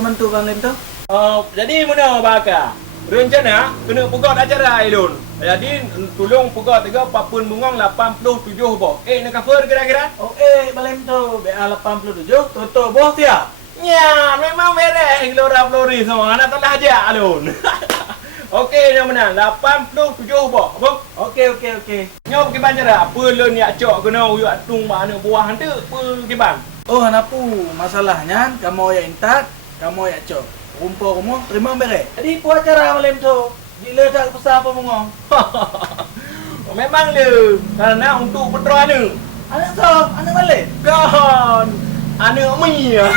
mantu Bang Lim tu? Jadi mana bakar? Rencana kena pegat acara Ailun. Jadi tolong pegat 3 papun bungong 87 boh. Nak cover kira-kira? Bang Lim tu BA 87 tutup boh dia. Ya, memang beres Gelora Floris semua. Anak telah aja Alun. Okey, yang menang 87 boh. Abang. Okey. Nyok ke banjara. Apa lon yak cok kena uyak tung mana buah hande apa ke bang? Oh, hanapu masalahnya kamu yang intat, kamu yang cok. Rumput kamu terima bere. Jadi buat acara Bang Lim tu. Bila tak besar apa mengong? Memang le. Karena untuk putra anu. Anak tu, anak balik. Kan. Anak mi. Oh,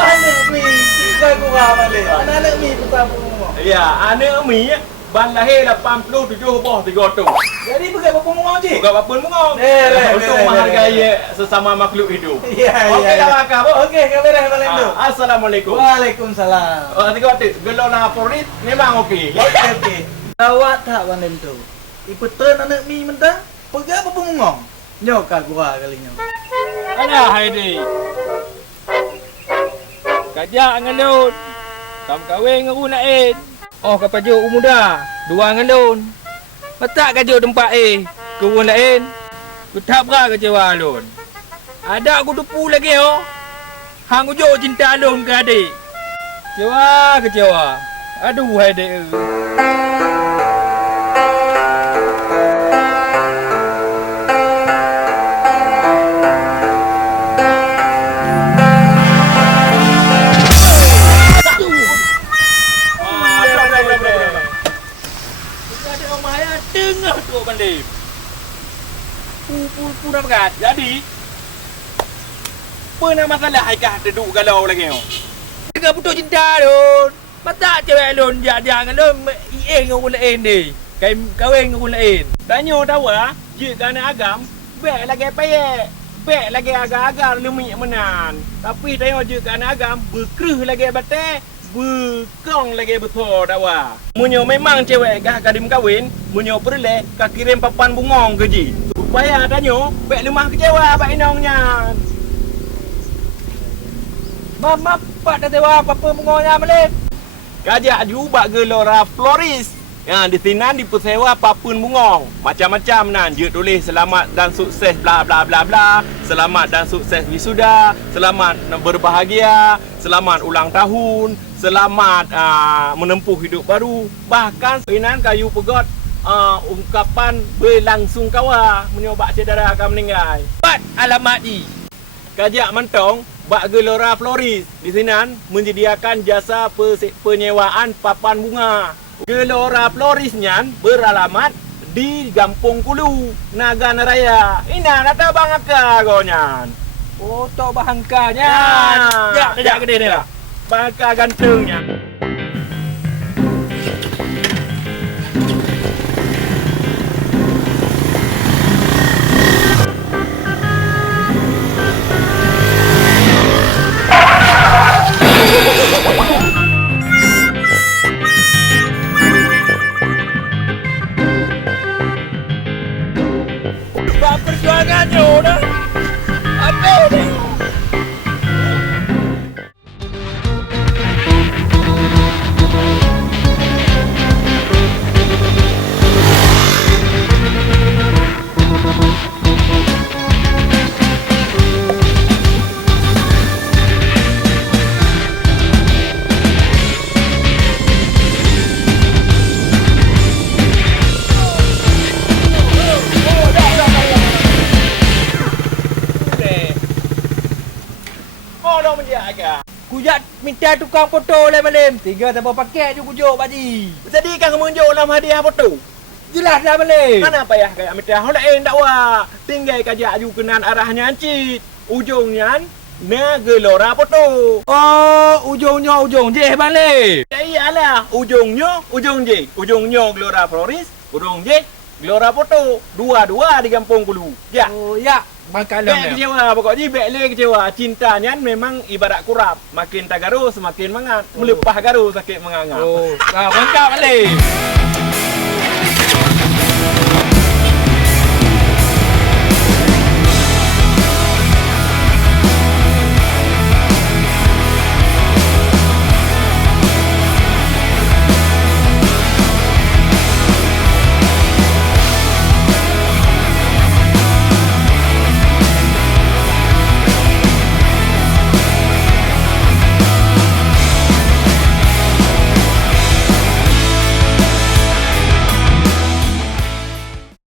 anak mi. Tiga kurang balik. Anak mi besar apa mengong? Ya, anak mi ban lahir 87 boh 3 tu. Jadi pergi apa mengong je? Bukan apa mengong. Untuk menghargai sesama makhluk hidup. Ya. Okey dah bakar boh. Okey, kamera Bang Lim tu. Assalamualaikum. Waalaikumsalam. Tengok tu, Gelora Floris memang okey. Okey. Awak tak Bang Lim tu? Ipetan anak mi mentah? Pergi apa mengong? Nyok kak gua kalinya. Alah Haidi. Kajak ngelun. Kam kahwin dengan Runain. Oh kapajuk umuda. 2 ngelun. Letak kajuk tempat ke Runain. Ku tak berat kecewa alun. Ada aku tupu lagi oh. Hang ujuk cinta alun ke adik. Kecewa. Aduh Haidi. Dengar tu Bang Pu dah berat. Jadi apa nak masalah Haikah duduk galau lagi oh. Dengar putus cinta tu. Mata cewek lon jangan lon dengan orang lain ni. Kahwin dengan orang lain. Tanya tahu ah, je kerana agam, baik lagi payek. Baik lagi agak-agak lemik menan. Tapi tengok je kerana agam berkerah lagi batai. Berkong lagi betul dawa. Munyo memang cewek kah kadim kahwin, munyo perle kah kirim papan bungong ke ji. Supaya tanya, baik lemah kecewa baik inongnya. Mama pak dah tewa apa bungongnya Malim. Kajak juga Gelora Floris. Ya, di sini dipersewa papun bungong. Macam-macam nan. Dia tulis selamat dan sukses bla bla bla bla. Selamat dan sukses wisuda. Selamat berbahagia. Selamat ulang tahun. Selamat menempuh hidup baru. Bahkan inan kayu pegot ungkapan berlangsung kawa menyobak cedera akan meninggal. Bat alamat di. Kajak mentong Bak Gelora Floris di sini menyediakan jasa penyewaan papan bunga. Gelora Florisnya beralamat di Gampung Kulu, Naga Raya. Ina kata Bang Aka gonyan. Oh, tok bahangkanya. Ya, gede ni lah. Bang Aka gantengnya. Perjuangannya udah apa ni? Kujak minta tukang foto lah Malim. 3 tambah paket je kujuk pakcik. Jadi kan menunjuk dalam hadiah foto? Jelas dah Malim. Mana payah kayak minta hal lain tak wah. Tinggal kajak ju kenan arahnya ancit. Ujungnya Gelora foto. Oh, ujung je Malim. Ya iyalah, ujung je. Ujungnya Gelora Floris, ujung je Gelora foto. Dua-dua di Kampung Kulu. Ya. Oh ya. Bakalan kecewa pokoknya baik kecewa. Cintanya memang ibarat kurap. Makin tak garu semakin mangat. Melepah garu sakit mengangat. Oh, bangkak balik.